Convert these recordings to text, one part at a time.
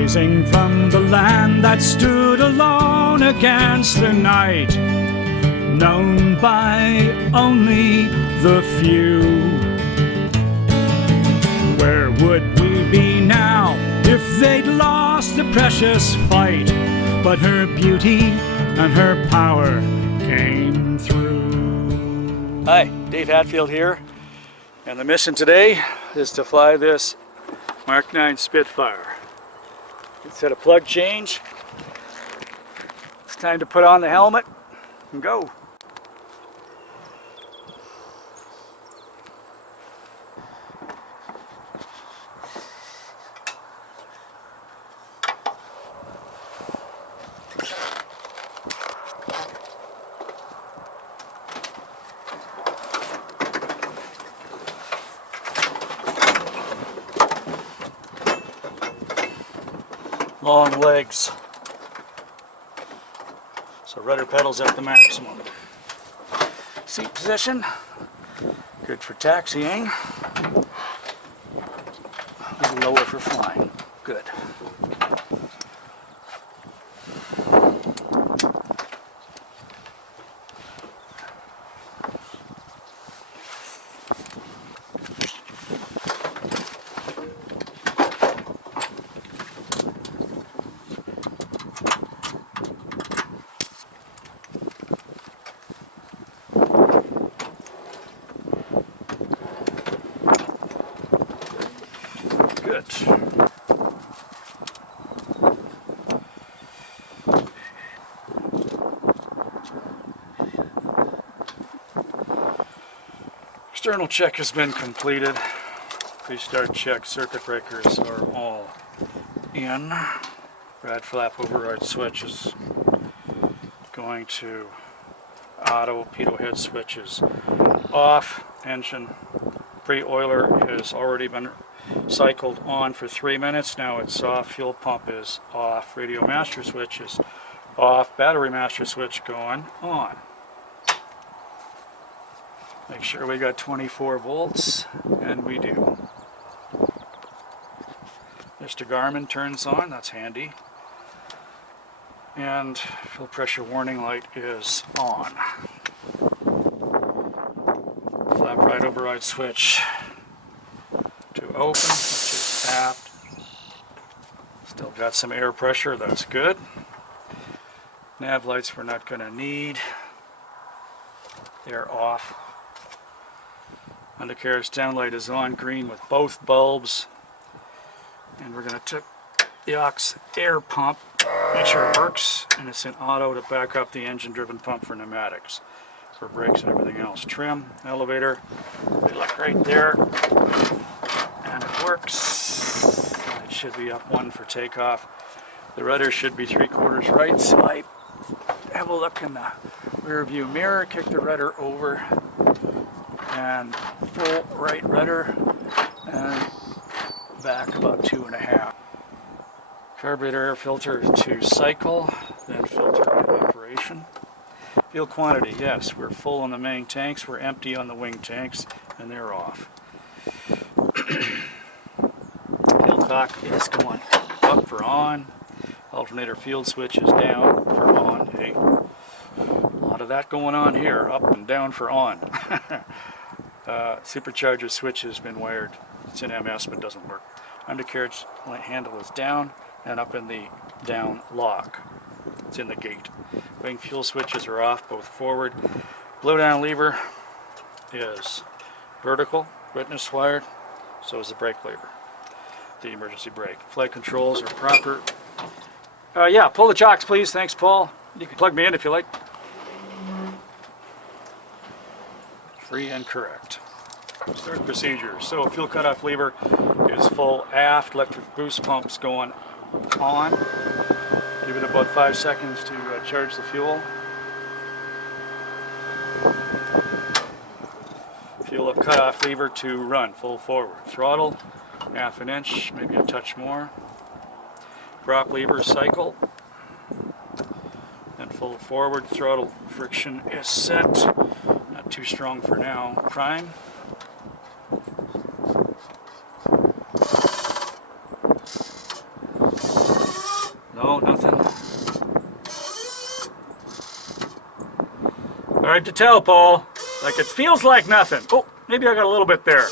rising from the land that stood alone against the night, known by only the few. Where would we be now if they'd lost the precious fight? But her beauty and her power came through. Hi, Dave Hadfield here, and the mission today is to fly this Mark 9 Spitfire. It's at a plug change. It's time to put on the helmet and go. Long legs, so rudder pedals at the maximum. Seat position, good for taxiing, a little lower for flying, good. Good. External check has been completed. Pre-start check, circuit breakers are all in. Rad flap override switch is going to auto. Pitot head switch is off. Engine pre-oiler has already been cycled on for 3 minutes. Now it's off. Fuel pump is off. Radio master switch is off. Battery master switch going on. Make sure we got 24 volts, and we do. Mr. Garmin turns on, that's handy. And fuel pressure warning light is on. Flap right override switch to open, which is aft. Still got some air pressure, that's good. Nav lights we're not going to need. They're off. Undercarriage downlight is on, green with both bulbs. And we're going to tip the aux air pump, make sure it works, and it's in auto to back up the engine driven pump for pneumatics, for brakes and everything else. Trim, elevator, they look right there. And it works. It should be up 1 for takeoff. The rudder should be 3/4 right, so I have a look in the rear view mirror, kick the rudder over, and full right rudder, and back about 2.5. Carburetor air filter to cycle, then filter in operation. Fuel quantity, yes, we're full on the main tanks, we're empty on the wing tanks, and they're off. Fuel cock is going up for on. Alternator field switch is down for on. Hey, a lot of that going on here, up and down for on. Supercharger switch has been wired. It's in MS but doesn't work. Undercarriage handle is down and up in the down lock. It's in the gate. Wing fuel switches are off, both forward. Blow down lever is vertical, witness wired, so is the brake lever, the emergency brake. Flight controls are proper. Yeah, pull the chocks please, thanks Paul. You can plug me in if you like. Free and correct. Start procedure. So fuel cutoff lever is full aft, electric boost pump's going on. Give it about 5 seconds to charge the fuel. Fuel up cutoff lever to run, full forward. Throttle, 1/2 inch, maybe a touch more. Drop lever cycle. And full forward, throttle friction is set. Not too strong for now. Prime. No, nothing. Hard to tell, Paul. Like, it feels like nothing. Oh, maybe I got a little bit there.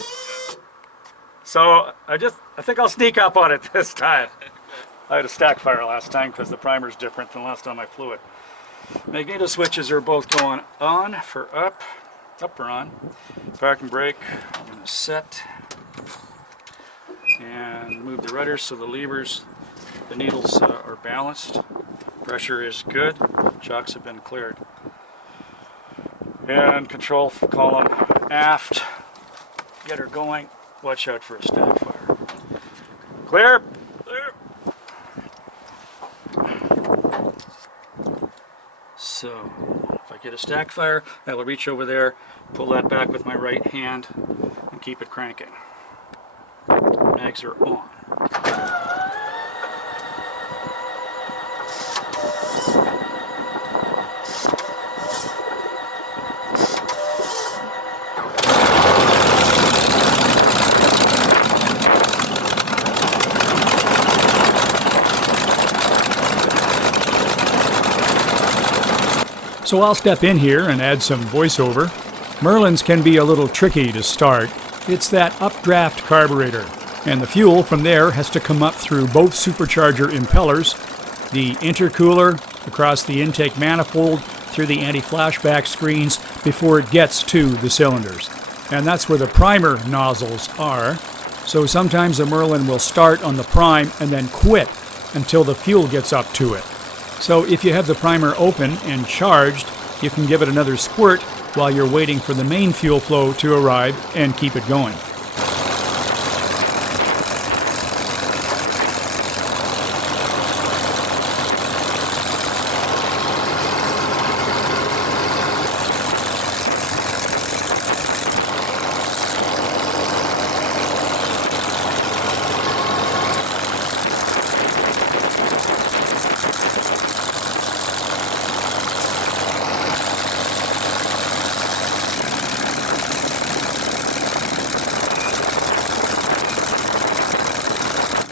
So I think I'll sneak up on it this time. I had a stack fire last time because the primer's different than last time I flew it. Magneto switches are both going on for up or on. Parking brake, I'm going to set and move the rudder so the levers, the needles are balanced. Pressure is good. Chocks have been cleared. And control column aft. Get her going. Watch out for a stack fire. Clear. Clear. So, if I get a stack fire, I will reach over there, pull that back with my right hand, and keep it cranking. Mags are on. So I'll step in here and add some voiceover. Merlins can be a little tricky to start. It's that updraft carburetor, and the fuel from there has to come up through both supercharger impellers, the intercooler, across the intake manifold, through the anti-flashback screens before it gets to the cylinders. And that's where the primer nozzles are. So sometimes a Merlin will start on the prime and then quit until the fuel gets up to it. So if you have the primer open and charged, you can give it another squirt while you're waiting for the main fuel flow to arrive and keep it going.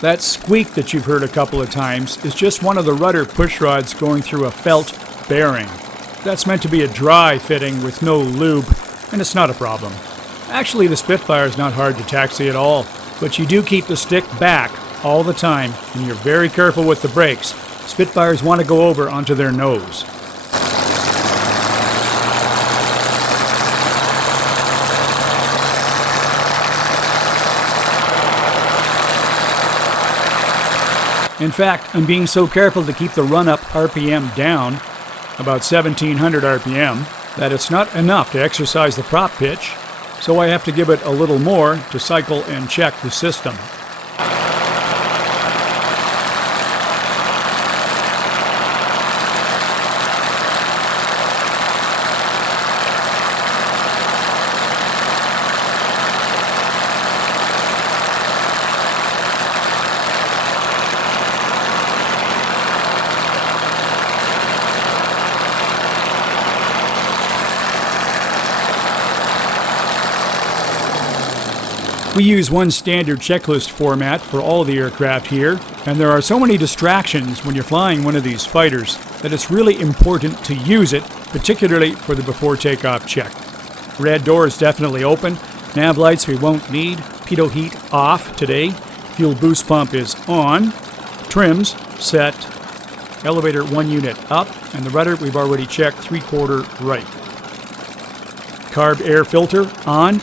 That squeak that you've heard a couple of times is just one of the rudder push rods going through a felt bearing. That's meant to be a dry fitting with no lube, and it's not a problem. Actually, the Spitfire is not hard to taxi at all, but you do keep the stick back all the time, and you're very careful with the brakes. Spitfires want to go over onto their nose. In fact, I'm being so careful to keep the run-up RPM down, about 1700 RPM, that it's not enough to exercise the prop pitch, so I have to give it a little more to cycle and check the system. We use one standard checklist format for all the aircraft here, and there are so many distractions when you're flying one of these fighters that it's really important to use it, particularly for the before takeoff check. Red door is definitely open, nav lights we won't need, pitot heat off today, fuel boost pump is on, trims set, elevator 1 unit up, and the rudder we've already checked 3/4 right. Carb air filter on.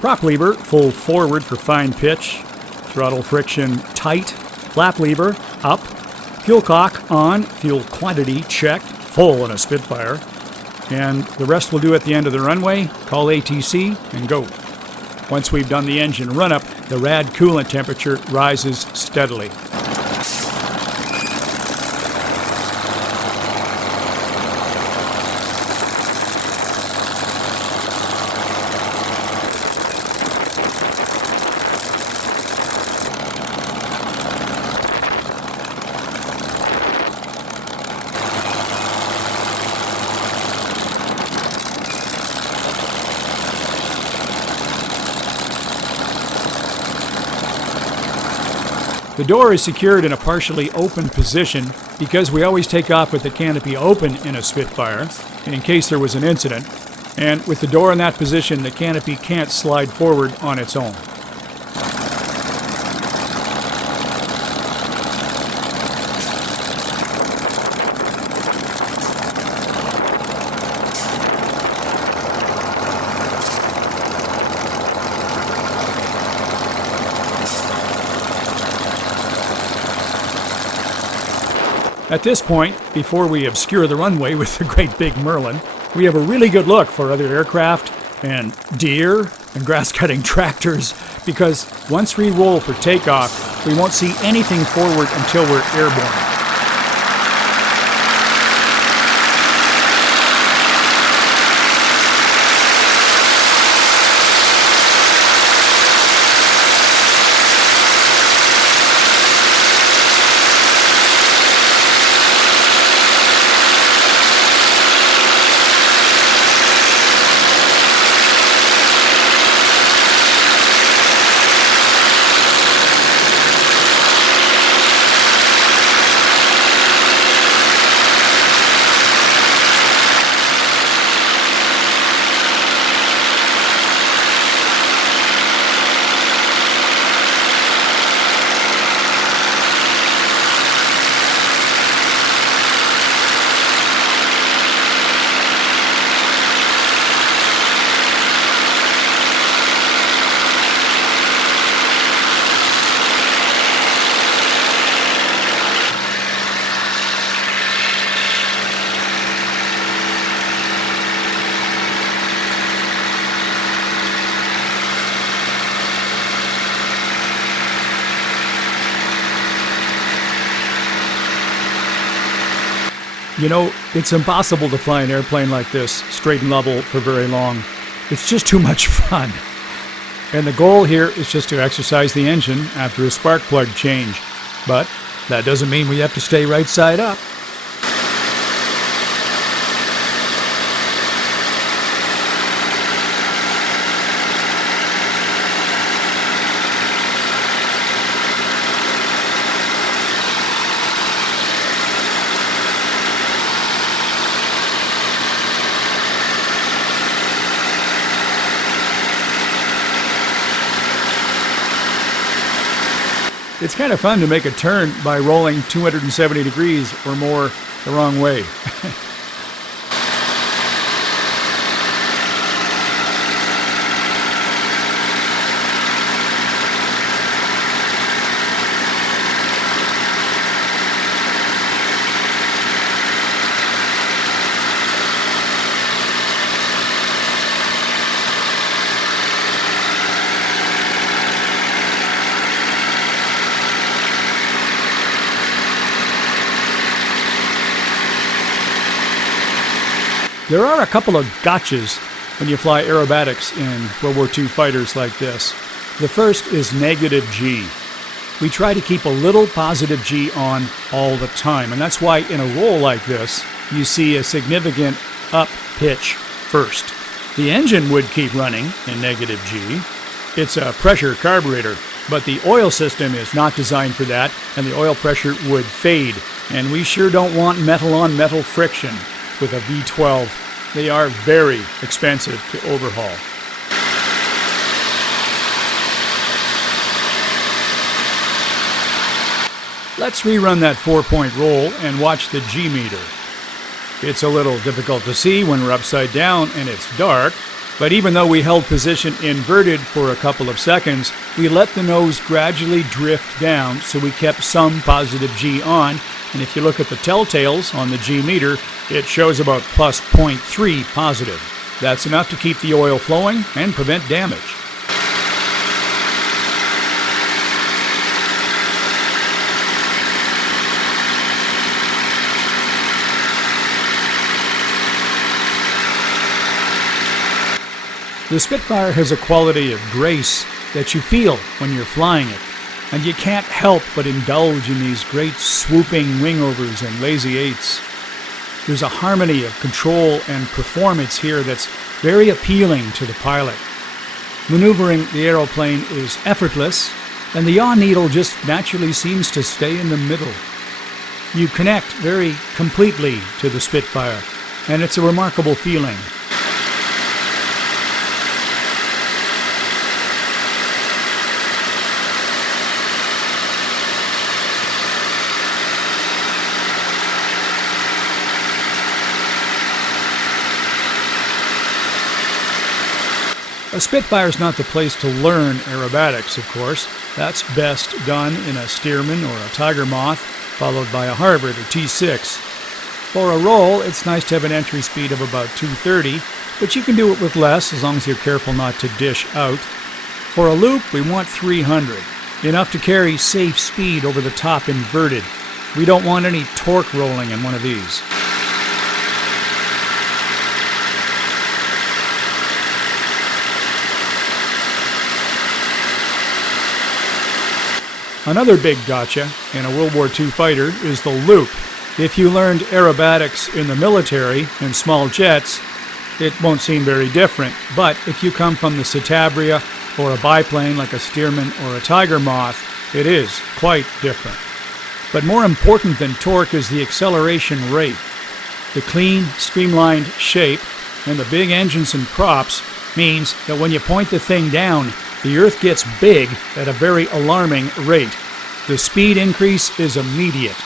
Prop lever full forward for fine pitch, throttle friction tight, flap lever up, fuel cock on, fuel quantity checked, full on a Spitfire, and the rest we'll do at the end of the runway, call ATC, and go. Once we've done the engine run-up, the rad coolant temperature rises steadily. The door is secured in a partially open position because we always take off with the canopy open in a Spitfire in case there was an incident, and with the door in that position, the canopy can't slide forward on its own. At this point, before we obscure the runway with the great big Merlin, we have a really good look for other aircraft and deer and grass-cutting tractors, because once we roll for takeoff, we won't see anything forward until we're airborne. You know, it's impossible to fly an airplane like this, straight and level, for very long. It's just too much fun. And the goal here is just to exercise the engine after a spark plug change. But that doesn't mean we have to stay right side up. It's kind of fun to make a turn by rolling 270 degrees or more the wrong way. There are a couple of gotchas when you fly aerobatics in World War II fighters like this. The first is negative G. We try to keep a little positive G on all the time, and that's why in a roll like this, you see a significant up pitch first. The engine would keep running in negative G. It's a pressure carburetor, but the oil system is not designed for that, and the oil pressure would fade. And we sure don't want metal-on-metal friction with a V12. They are very expensive to overhaul. Let's rerun that 4-point roll and watch the G meter. It's a little difficult to see when we're upside down and it's dark, but even though we held position inverted for a couple of seconds, we let the nose gradually drift down, so we kept some positive G on. And if you look at the telltales on the G meter, it shows about plus 0.3 positive. That's enough to keep the oil flowing and prevent damage. The Spitfire has a quality of grace that you feel when you're flying it, and you can't help but indulge in these great swooping wingovers and lazy eights. There's a harmony of control and performance here that's very appealing to the pilot. Maneuvering the aeroplane is effortless, and the yaw needle just naturally seems to stay in the middle. You connect very completely to the Spitfire, and it's a remarkable feeling. A Spitfire's not the place to learn aerobatics, of course. That's best done in a Stearman or a Tiger Moth, followed by a Harvard or T6. For a roll, it's nice to have an entry speed of about 230, but you can do it with less as long as you're careful not to dish out. For a loop, we want 300, enough to carry safe speed over the top inverted. We don't want any torque rolling in one of these. Another big gotcha in a World War II fighter is the loop. If you learned aerobatics in the military in small jets, it won't seem very different. But if you come from the Citabria or a biplane like a Stearman or a Tiger Moth, it is quite different. But more important than torque is the acceleration rate. The clean, streamlined shape and the big engines and props means that when you point the thing down, the Earth gets big at a very alarming rate. The speed increase is immediate.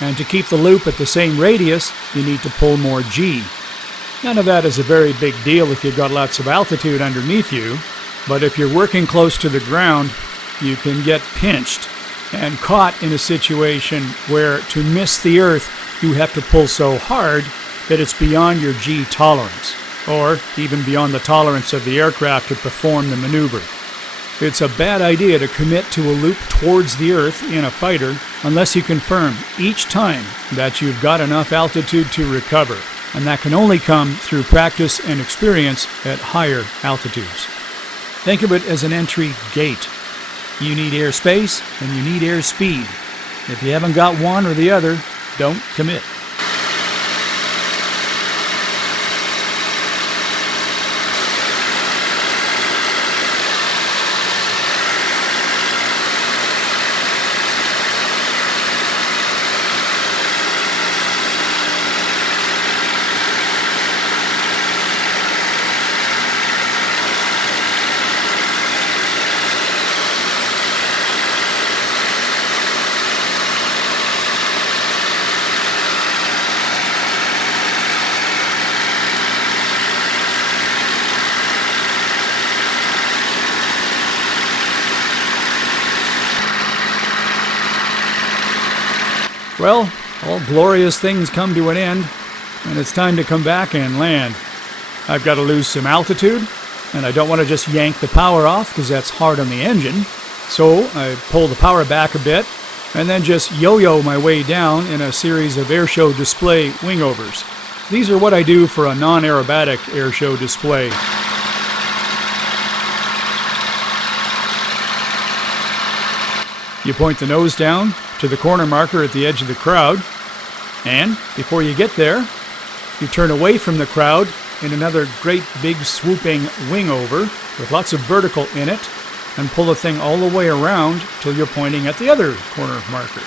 And to keep the loop at the same radius, you need to pull more G. None of that is a very big deal if you've got lots of altitude underneath you, but if you're working close to the ground, you can get pinched and caught in a situation where to miss the Earth, you have to pull so hard that it's beyond your G tolerance, or even beyond the tolerance of the aircraft to perform the maneuver. It's a bad idea to commit to a loop towards the Earth in a fighter unless you confirm each time that you've got enough altitude to recover, and that can only come through practice and experience at higher altitudes. Think of it as an entry gate. You need airspace and you need airspeed. If you haven't got one or the other, don't commit. Well, all glorious things come to an end, and it's time to come back and land. I've got to lose some altitude, and I don't want to just yank the power off because that's hard on the engine. So I pull the power back a bit, and then just yo-yo my way down in a series of airshow display wingovers. These are what I do for a non-aerobatic airshow display. You point the nose down to the corner marker at the edge of the crowd, and before you get there, you turn away from the crowd in another great big swooping wing over with lots of vertical in it, and pull the thing all the way around till you're pointing at the other corner marker.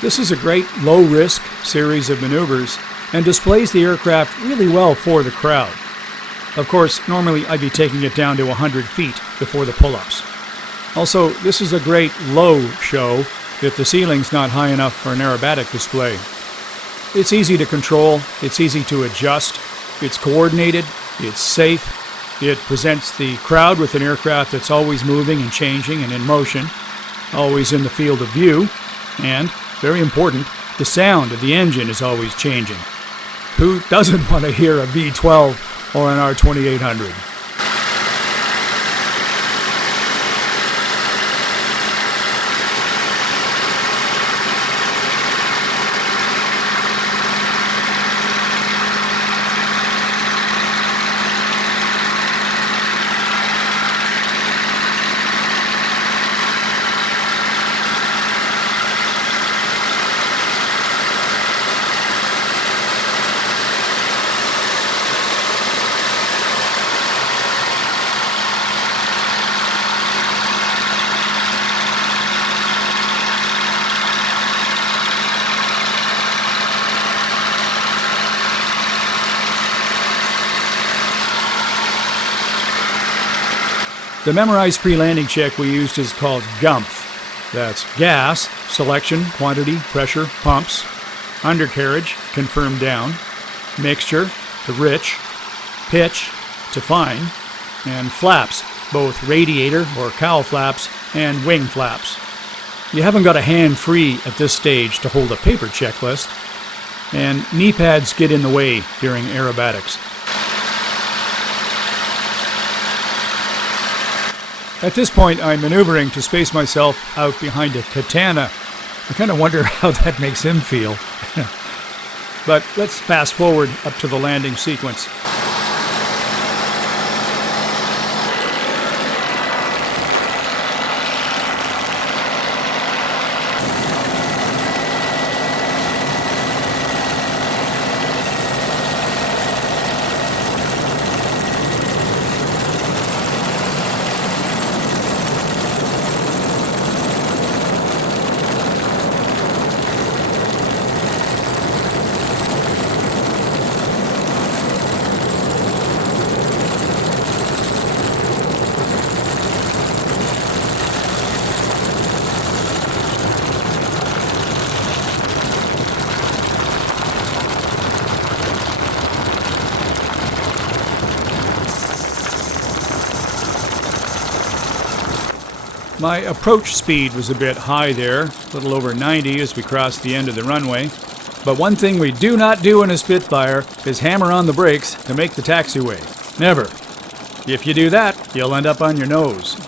This is a great low-risk series of maneuvers and displays the aircraft really well for the crowd. Of course, normally I'd be taking it down to 100 feet before the pull-ups. Also, this is a great low show if the ceiling's not high enough for an aerobatic display. It's easy to control, it's easy to adjust, it's coordinated, it's safe, it presents the crowd with an aircraft that's always moving and changing and in motion, always in the field of view, and, very important, the sound of the engine is always changing. Who doesn't want to hear a V12 or an R2800? The memorized pre-landing check we used is called GUMPF. That's gas, selection, quantity, pressure, pumps, undercarriage, confirm down, mixture, to rich, pitch, to fine, and flaps, both radiator or cowl flaps and wing flaps. You haven't got a hand free at this stage to hold a paper checklist, and knee pads get in the way during aerobatics. At this point, I'm maneuvering to space myself out behind a katana. I kind of wonder how that makes him feel. But let's fast forward up to the landing sequence. My approach speed was a bit high there, a little over 90 as we crossed the end of the runway. But one thing we do not do in a Spitfire is hammer on the brakes to make the taxiway. Never. If you do that, you'll end up on your nose.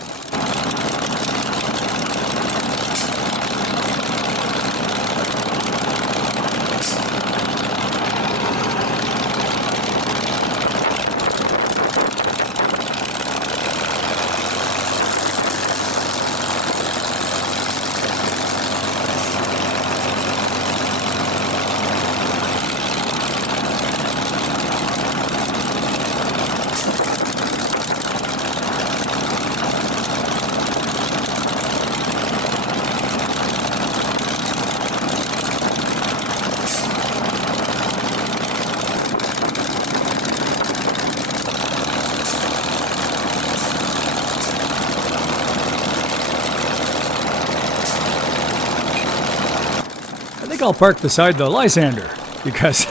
I think I'll park beside the Lysander, because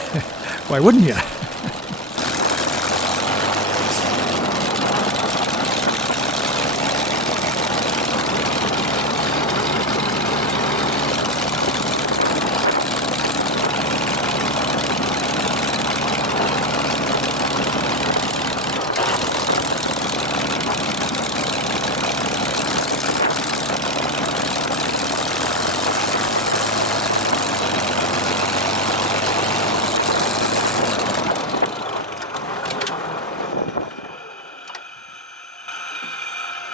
why wouldn't you?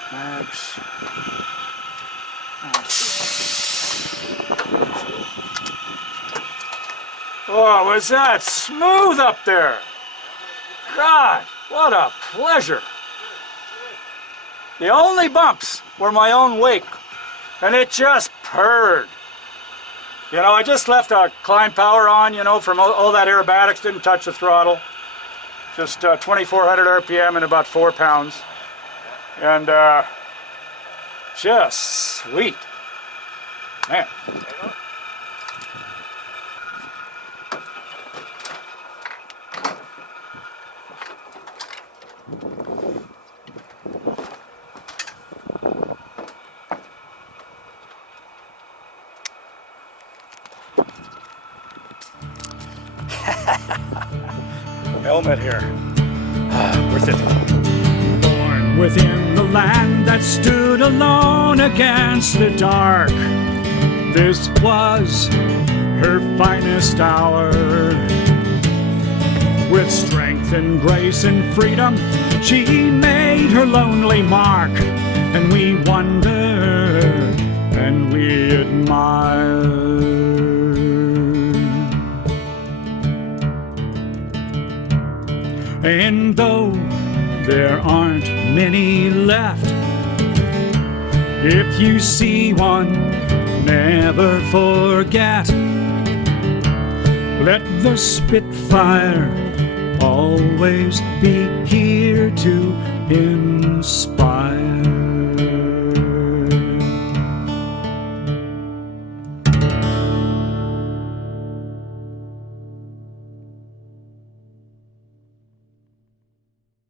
Max. Oh, was that smooth up there? God, what a pleasure. The only bumps were my own wake, and it just purred. You know, I just left a climb power on, you know, from all that aerobatics, didn't touch the throttle. Just 2,400 RPM and about 4 pounds. And just sweet. Man. Helmet here. Worth it. Born within the land that stood alone against the dark, this was her finest hour. With strength and grace and freedom, she made her lonely mark, and we wonder and we admire. And though there aren't many left, if you see one, never forget. Let the Spitfire always be here to inspire.